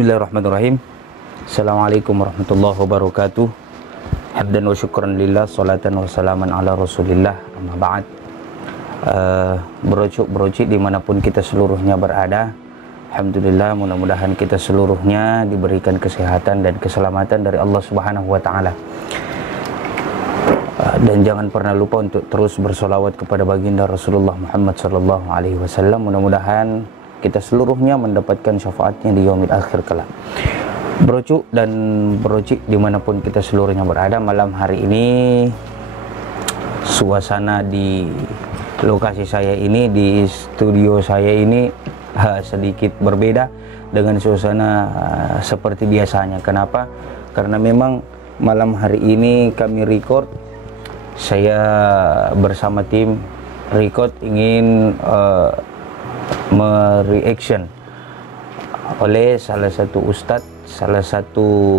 Bismillahirrahmanirrahim. Assalamualaikum warahmatullahi wabarakatuh. Hamdan wa syukran lillah, salatan wa salaman ala rasulillah, amma ba'd. Brocik dimanapun kita seluruhnya berada, alhamdulillah, mudah-mudahan kita seluruhnya diberikan kesehatan dan keselamatan dari Allah Subhanahu wa ta'ala. Dan jangan pernah lupa untuk terus bersolawat kepada baginda Rasulullah Muhammad sallallahu alaihi wasallam. Mudah-mudahan kita seluruhnya mendapatkan syafaatnya di yaumil akhir kelak. Brocuk dan brocik dimanapun kita seluruhnya berada, malam hari ini suasana di lokasi saya ini, di studio saya ini sedikit berbeda dengan suasana seperti biasanya. Kenapa? Karena memang malam hari ini kami record, saya bersama tim record ingin mereaction oleh salah satu ustadz, salah satu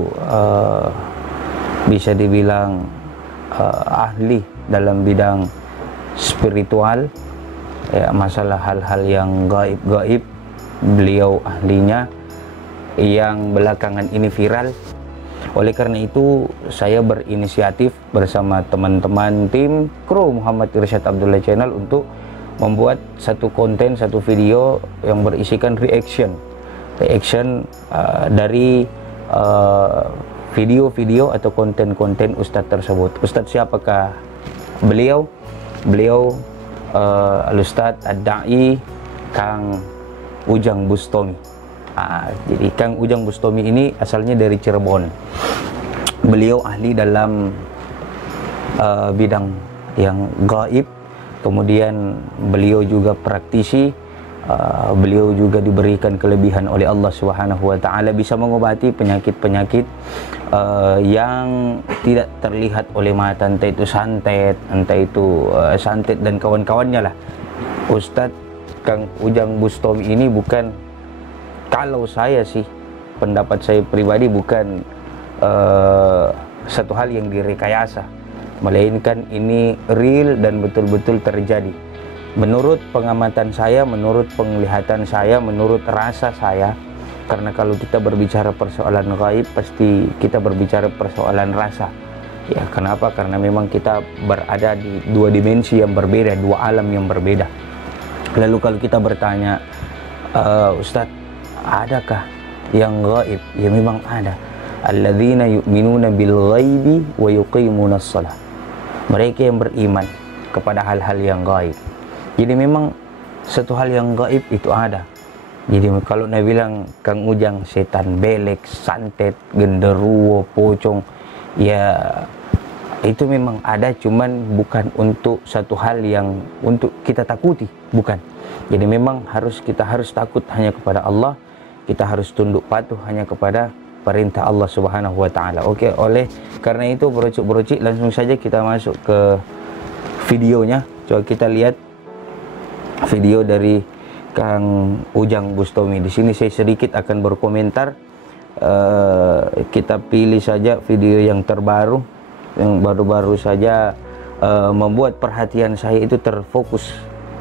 bisa dibilang ahli dalam bidang spiritual, ya, masalah hal-hal yang gaib-gaib. Beliau ahlinya yang belakangan ini viral. Oleh karena itu saya berinisiatif bersama teman-teman tim kru Muhammad Irsyad Abdullah Channel untuk membuat satu konten, satu video yang berisikan reaction dari video-video atau konten-konten ustadz tersebut. Ustadz siapakah beliau? Beliau Al-Ustadz Ad-Da'i Kang Ujang Bustomi. Jadi Kang Ujang Bustomi ini asalnya dari Cirebon. Beliau ahli dalam bidang yang gaib. Kemudian beliau juga praktisi, beliau juga diberikan kelebihan oleh Allah Subhanahu wa ta'ala, bisa mengobati penyakit-penyakit yang tidak terlihat oleh mata, entah itu santet, santet dan kawan-kawannya lah. Ustadz Kang Ujang Bustomi ini bukan, kalau saya sih, pendapat saya pribadi, bukan satu hal yang direkayasa, melainkan ini real dan betul-betul terjadi. Menurut pengamatan saya, menurut penglihatan saya, menurut rasa saya, karena kalau kita berbicara persoalan gaib, pasti kita berbicara persoalan rasa. Ya, kenapa? Karena memang kita berada di dua dimensi yang berbeda, dua alam yang berbeda. Lalu kalau kita bertanya, Ustadz, adakah yang gaib? Ya memang ada. Alladzina yu'minuna bil ghaibi wa yuqimunas shalah. Mereka yang beriman kepada hal-hal yang gaib. Jadi memang satu hal yang gaib itu ada. Jadi kalau Nabi bilang Kang Ujang setan belek, santet, genderuwo, pocong, ya itu memang ada, cuman bukan untuk satu hal yang untuk kita takuti, bukan. Jadi memang kita harus takut hanya kepada Allah, kita harus tunduk patuh hanya kepada perintah Allah Subhanahu wa ta'ala. Oke, oleh karena itu brocik-brocik, langsung saja kita masuk ke videonya. Coba kita lihat video dari Kang Ujang Bustomi. Di sini saya sedikit akan berkomentar. Kita pilih saja video yang terbaru, yang baru-baru saja membuat perhatian saya itu terfokus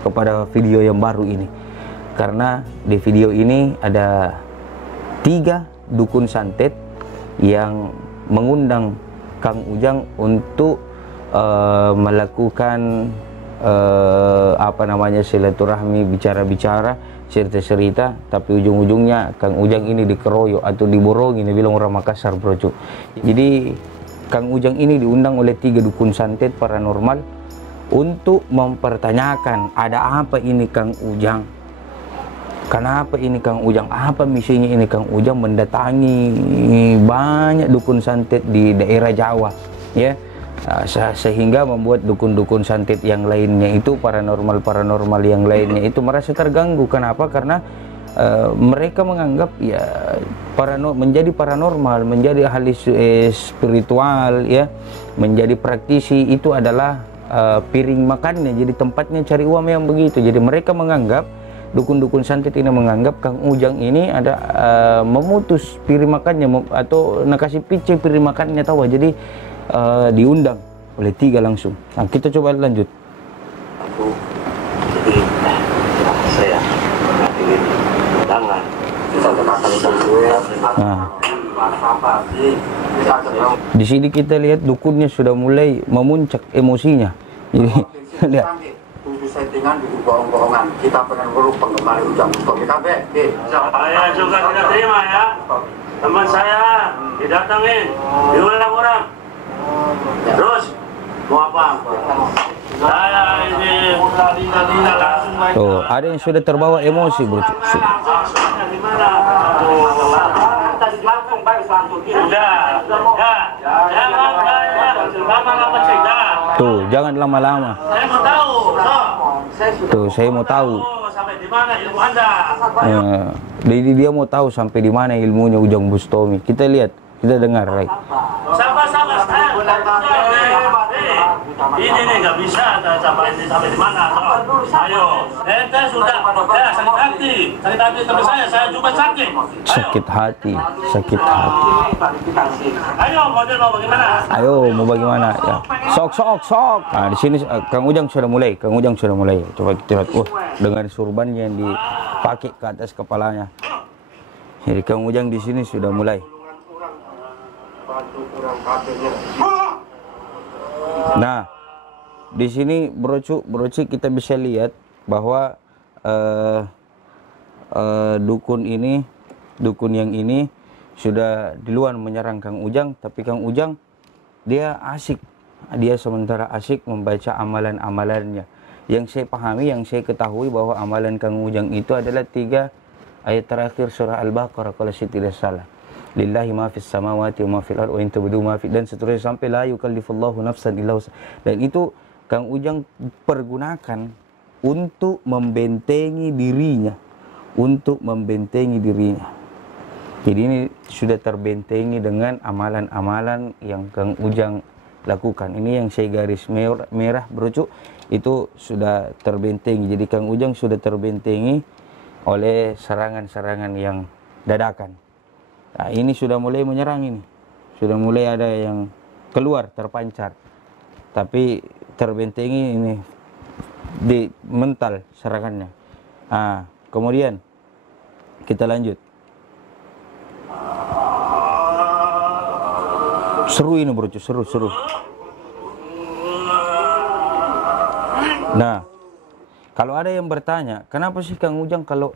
kepada video yang baru ini. Karena di video ini ada 3 dukun santet yang mengundang Kang Ujang untuk melakukan silaturahmi, bicara-bicara, cerita-cerita, tapi ujung-ujungnya Kang Ujang ini dikeroyok atau diborongi, ini bilang orang Makassar, bro. Jadi Kang Ujang ini diundang oleh 3 dukun santet paranormal untuk mempertanyakan, ada apa ini Kang Ujang? Kenapa ini Kang Ujang? Apa misinya ini Kang Ujang mendatangi banyak dukun santet di daerah Jawa, ya, sehingga membuat dukun-dukun santet yang lainnya itu, paranormal yang lainnya itu merasa terganggu. Kenapa? Karena mereka menganggap ya menjadi paranormal, menjadi ahli spiritual, ya, menjadi praktisi itu adalah piring makannya, jadi tempatnya cari uang yang begitu. Jadi mereka menganggap, dukun-dukun santet ini menganggap Kang Ujang ini ada memutus piring makannya atau nakasih pice piring makannya, tahu. Jadi diundang oleh 3 langsung. Nah, kita coba lanjut. Aku jadi saya ingin undangan. Kita ke makan gue Nah, di sini kita lihat dukunnya sudah mulai memuncak emosinya. Jadi lihat. Settingan di bohong-bohongan. Kita pengen perlu penggemar Ujang Busto. Kita saya juga tidak terima ya. Teman saya didatangin, diulang orang. Terus mau apa? Saya ini langsung. Tuh, ada yang sudah terbawa emosi, bro. Tuh, jangan lama-lama. Saya mau tahu. Tuh, saya mau tahu. Sampai di mana ilmu Anda? Jadi dia mau tahu sampai di mana ilmunya Ujang Bustomi. Kita lihat, kita dengar, right? Sabar. Ini nih nggak bisa sampai di mana? Ayo, ente sudah ya sakit hati teman saya juga sakit. Sakit hati. Ayo model mau bagaimana? Ayo mau bagaimana ya? Sok. Nah di sini Kang Ujang sudah mulai. Coba kita lihat. Dengan surban yang dipakai ke atas kepalanya. Jadi Kang Ujang di sini sudah mulai. Nah, di sini broci kita bisa lihat bahwa dukun yang ini sudah duluan menyerang Kang Ujang, tapi Kang Ujang dia sementara asik membaca amalan-amalannya. Yang saya pahami, yang saya ketahui bahwa amalan Kang Ujang itu adalah 3 ayat terakhir surah Al-Baqarah kalau saya tidak salah. Lillahi ma fis samawati wa ma fil ardi wa in tubdu ma fi, dan seterusnya sampai la yukallifullahu nafsan illa wus'aha. Dan itu Kang Ujang pergunakan untuk membentengi dirinya. Jadi ini sudah terbentengi dengan amalan-amalan yang Kang Ujang lakukan. Ini yang saya garis merah bro, itu sudah terbentengi. Jadi Kang Ujang sudah terbentengi oleh serangan-serangan yang dadakan. Nah, ini sudah mulai menyerang ini. Sudah mulai ada yang keluar, terpancar. Tapi terbentengi ini di mental serangannya. Nah, kemudian kita lanjut. Seru ini bro, seru. Nah, kalau ada yang bertanya, kenapa sih Kang Ujang kalau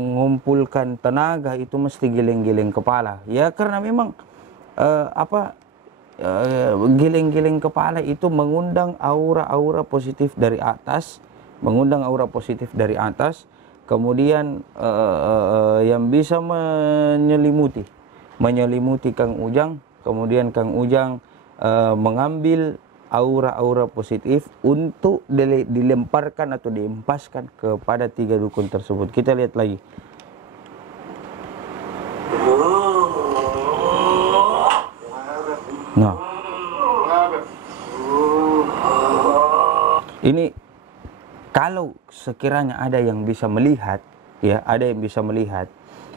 ngumpulkan tenaga itu mesti geleng-geleng kepala? Ya karena memang geleng-geleng kepala itu mengundang aura-aura positif dari atas, kemudian yang bisa menyelimuti Kang Ujang, kemudian Kang Ujang mengambil aura-aura positif untuk dilemparkan atau diempaskan kepada 3 dukun tersebut. Kita lihat lagi. Nah, ini kalau sekiranya ada yang bisa melihat, ya,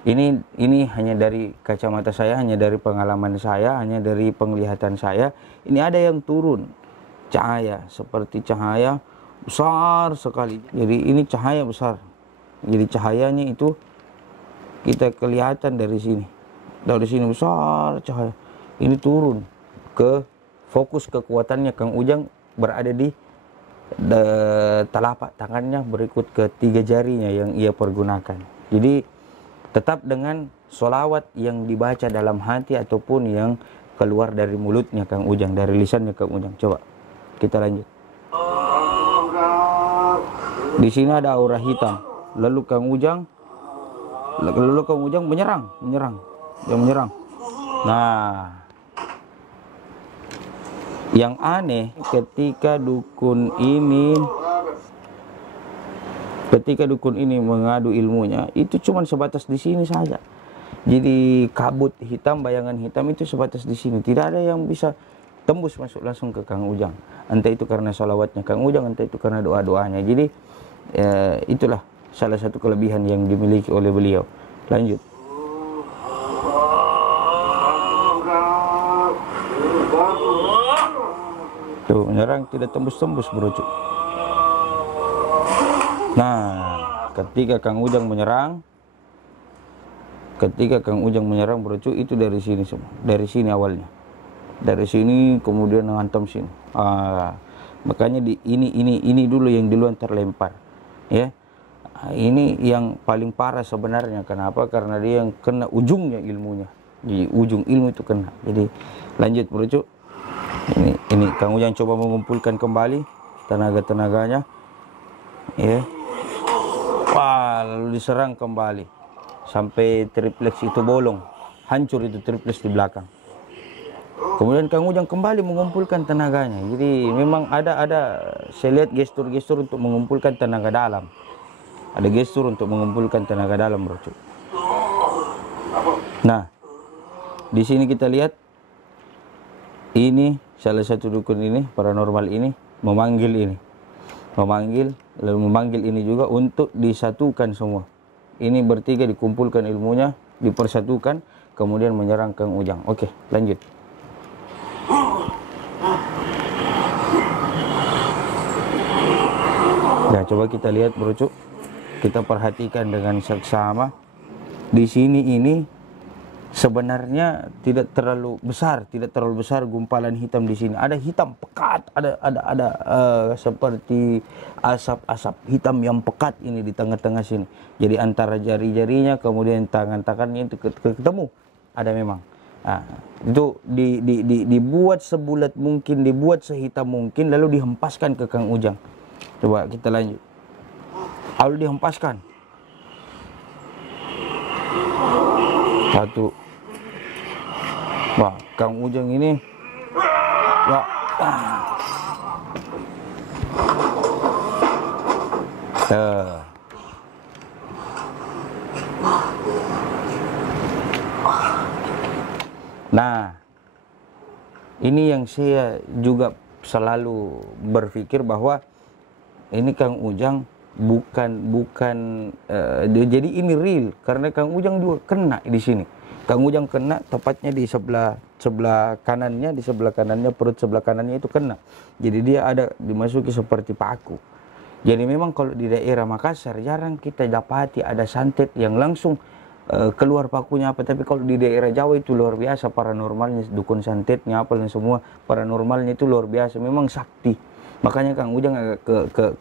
ini hanya dari kacamata saya, hanya dari pengalaman saya, hanya dari penglihatan saya. Ini ada yang turun cahaya, seperti cahaya besar sekali. Jadi ini cahaya besar. Jadi cahayanya itu kita kelihatan dari sini. Dari sini besar cahaya. Ini turun ke fokus kekuatannya Kang Ujang berada di telapak tangannya berikut ke 3 jarinya yang ia pergunakan. Jadi tetap dengan sholawat yang dibaca dalam hati ataupun yang keluar dari mulutnya Kang Ujang, dari lisannya Kang Ujang. Coba kita lanjut. Di sini ada aura hitam. Lalu Kang Ujang menyerang. Dia menyerang. Nah, yang aneh ketika dukun ini mengadu ilmunya, itu cuma sebatas di sini saja. Jadi kabut hitam, bayangan hitam itu sebatas di sini. Tidak ada yang bisa tembus masuk langsung ke Kang Ujang. Entah itu karena sholawatnya Kang Ujang, entah itu karena doa-doanya. Jadi itulah salah satu kelebihan yang dimiliki oleh beliau. Lanjut. Tuh, menyerang tidak tembus-tembus bro. Nah, ketika Kang Ujang menyerang, ketika Kang Ujang menyerang Bro Cu, itu dari sini semua, dari sini awalnya, dari sini kemudian menghantam sini. Makanya ini dulu yang duluan terlempar, ya. Ini yang paling parah sebenarnya. Kenapa? Karena dia yang kena ujungnya ilmunya, di ujung ilmu itu kena. Jadi lanjut Bro Cu. Ini Kang Ujang coba mengumpulkan kembali tenaga-tenaganya, ya. Wah, lalu diserang kembali sampai triplex itu bolong, hancur itu triplex di belakang. Kemudian Kang Ujang kembali mengumpulkan tenaganya. Jadi memang ada saya lihat gestur-gestur untuk mengumpulkan tenaga dalam. Ada gestur untuk mengumpulkan tenaga dalam, Bro. Nah, di sini kita lihat ini salah satu dukun ini, paranormal ini memanggil ini. Lalu memanggil ini juga untuk disatukan semua. Ini bertiga dikumpulkan ilmunya, dipersatukan, kemudian menyerang Kang Ujang. Oke, lanjut. Nah, coba kita lihat, Bro Cu. Kita perhatikan dengan seksama. Di sini ini sebenarnya tidak terlalu besar gumpalan hitam di sini. Ada hitam pekat, ada seperti asap-asap hitam yang pekat ini di tengah-tengah sini. Jadi antara jari-jarinya kemudian tangan-tangannya itu ketemu. Ada memang. Nah, itu dibuat sebulat mungkin, dibuat sehitam mungkin, lalu dihempaskan ke Kang Ujang. Coba kita lanjut. Lalu dihempaskan. Satu. Wah, Kang Ujang ini. Wah. Nah, ini yang saya juga selalu berpikir bahwa ini Kang Ujang jadi ini real, karena Kang Ujang juga kena di sini. Kang Ujang kena tepatnya di sebelah kanannya, perut sebelah kanannya itu kena. Jadi dia ada dimasuki seperti paku. Jadi memang kalau di daerah Makassar jarang kita dapati ada santet yang langsung keluar pakunya apa, tapi kalau di daerah Jawa itu luar biasa paranormalnya, dukun santetnya apa dan semua paranormalnya itu luar biasa, memang sakti. Makanya Kang Ujang agak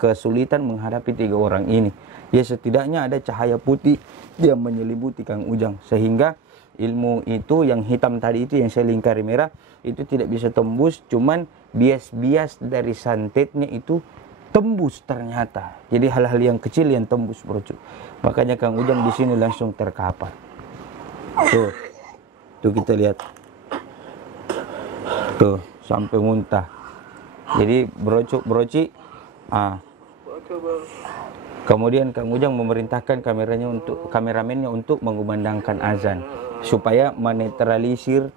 kesulitan menghadapi 3 orang ini. Ya setidaknya ada cahaya putih yang menyelimuti Kang Ujang, sehingga ilmu itu yang hitam tadi itu yang saya lingkari merah itu tidak bisa tembus, cuman bias-bias dari santetnya itu tembus ternyata. Jadi hal-hal yang kecil yang tembus, Bro. Makanya Kang Ujang di sini langsung terkapar. Tuh kita lihat. Tuh sampai muntah. Jadi broci, kemudian Kang Ujang memerintahkan kameramennya untuk mengumandangkan azan supaya menetralisir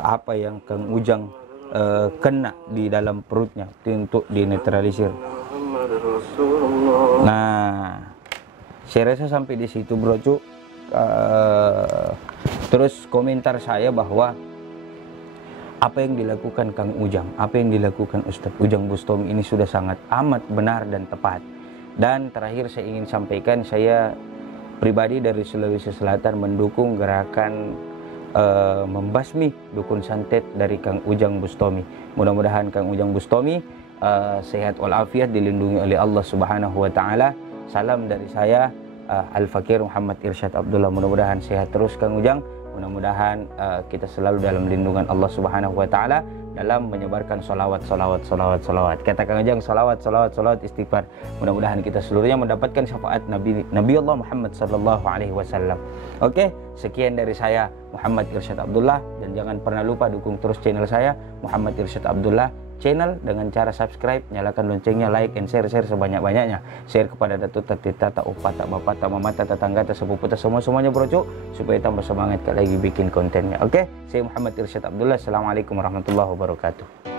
apa yang Kang Ujang kena di dalam perutnya, untuk dinetralisir. Nah, saya rasa sampai di situ, Bro. Terus komentar saya bahwa apa yang dilakukan Kang Ujang, apa yang dilakukan Ustadz Ujang Bustami ini sudah sangat amat benar dan tepat. Dan terakhir saya ingin sampaikan, saya pribadi dari Sulawesi Selatan mendukung gerakan membasmi dukun santet dari Kang Ujang Bustami. Mudah-mudahan Kang Ujang Bustami sehat walafiat, dilindungi oleh Allah Subhanahu wa taala. Salam dari saya Al-Fakir Muhammad Irsyad Abdullah. Mudah-mudahan sehat terus Kang Ujang. Mudah-mudahan kita selalu dalam lindungan Allah Subhanahu wa taala dalam menyebarkan salawat. Kata Kang Ujang, salawat istighfar. Mudah-mudahan kita seluruhnya mendapatkan syafaat Nabi Allah Muhammad sallallahu alaihi wasallam. Oke, sekian dari saya Muhammad Irsyad Abdullah, dan jangan pernah lupa dukung terus channel saya Muhammad Irsyad Abdullah channel dengan cara subscribe, nyalakan loncengnya, like and share sebanyak-banyaknya. Share kepada datuk, tita, tak upa, tak bapak, tak mama, tak tetangga, tak sepupu, tak semuanya, Bro, supaya tambah semangat lagi bikin kontennya. Oke, saya Muhammad Irsyad Abdullah. Assalamualaikum warahmatullahi wabarakatuh.